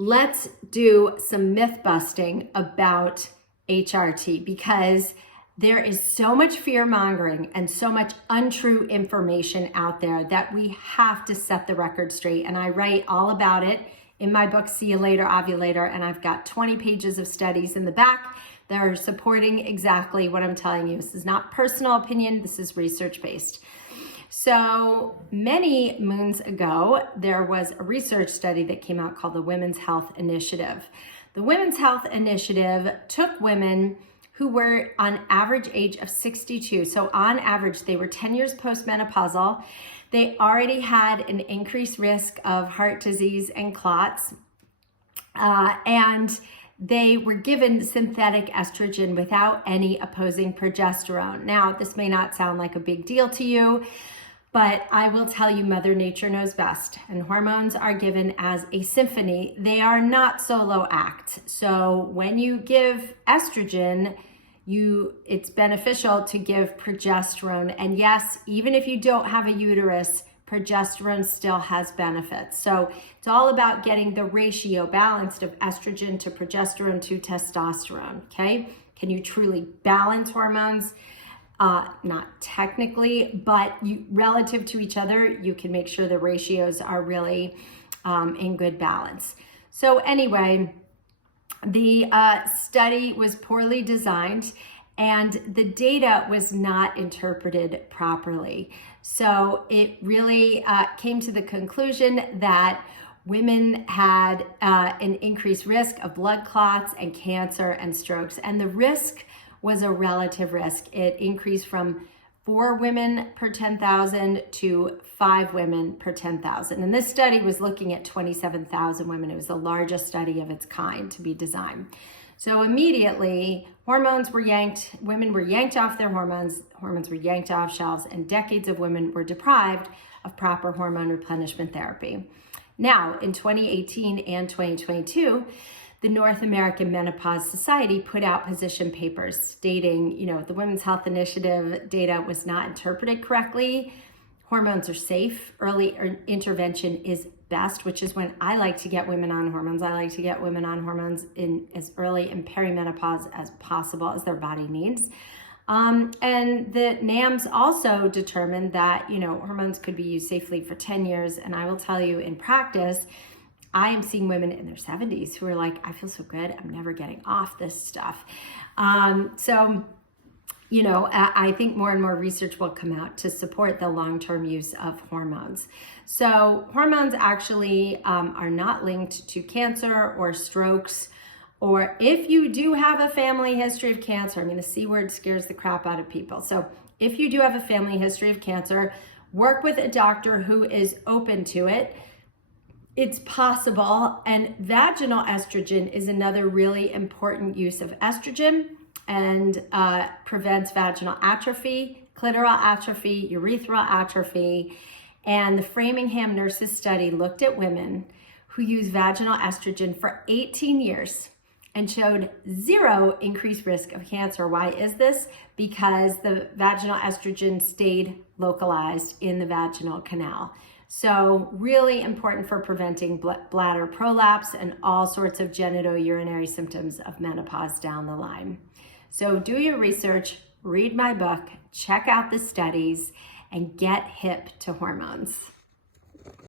let's do some myth busting about HRT, because there is so much fear mongering and so much untrue information out there that we have to set the record straight. And I write all about it in my book, See You Later, Ovulator. And I've got 20 pages of studies in the back that are supporting exactly what I'm telling you. This is not personal opinion. This is research-based. So many moons ago, there was a research study that came out called the Women's Health Initiative. The Women's Health Initiative took women who were on average age of 62. So on average, they were 10 years postmenopausal. They already had an increased risk of heart disease and clots. And they were given synthetic estrogen without any opposing progesterone. Now, this may not sound like a big deal to you, but I will tell you, Mother Nature knows best, and hormones are given as a symphony. They are not solo acts. So when you give estrogen, it's beneficial to give progesterone. And yes, even if you don't have a uterus, progesterone still has benefits. So it's all about getting the ratio balanced of estrogen to progesterone to testosterone, okay? Can you truly balance hormones? Not technically, but relative to each other, you can make sure the ratios are really in good balance. So anyway, the study was poorly designed and the data was not interpreted properly. So it really came to the conclusion that women had an increased risk of blood clots and cancer and strokes. And the risk was a relative risk. It increased from 4 women per 10,000 to 5 women per 10,000. And this study was looking at 27,000 women. It was the largest study of its kind to be designed. So immediately, women were yanked off their hormones were yanked off shelves, and decades of women were deprived of proper hormone replenishment therapy. Now, in 2018 and 2022, the North American Menopause Society put out position papers stating, the Women's Health Initiative data was not interpreted correctly. Hormones are safe. Early intervention is best, which is when I like to get women on hormones. I like to get women on hormones in as early in perimenopause as possible, as their body needs. And the NAMs also determined that, hormones could be used safely for 10 years. And I will tell you, in practice, I am seeing women in their 70s who are like, I feel so good, I'm never getting off this stuff. I think more and more research will come out to support the long-term use of hormones. So hormones actually are not linked to cancer or strokes, or if you do have a family history of cancer. The C word scares the crap out of people. So if you do have a family history of cancer, work with a doctor who is open to it. It's possible. And vaginal estrogen is another really important use of estrogen, and prevents vaginal atrophy, clitoral atrophy, urethral atrophy. And the Framingham Nurses Study looked at women who used vaginal estrogen for 18 years and showed 0 increased risk of cancer. Why is this? Because the vaginal estrogen stayed localized in the vaginal canal. So really important for preventing bladder prolapse and all sorts of genitourinary symptoms of menopause down the line. So do your research, read my book, check out the studies, and get hip to hormones.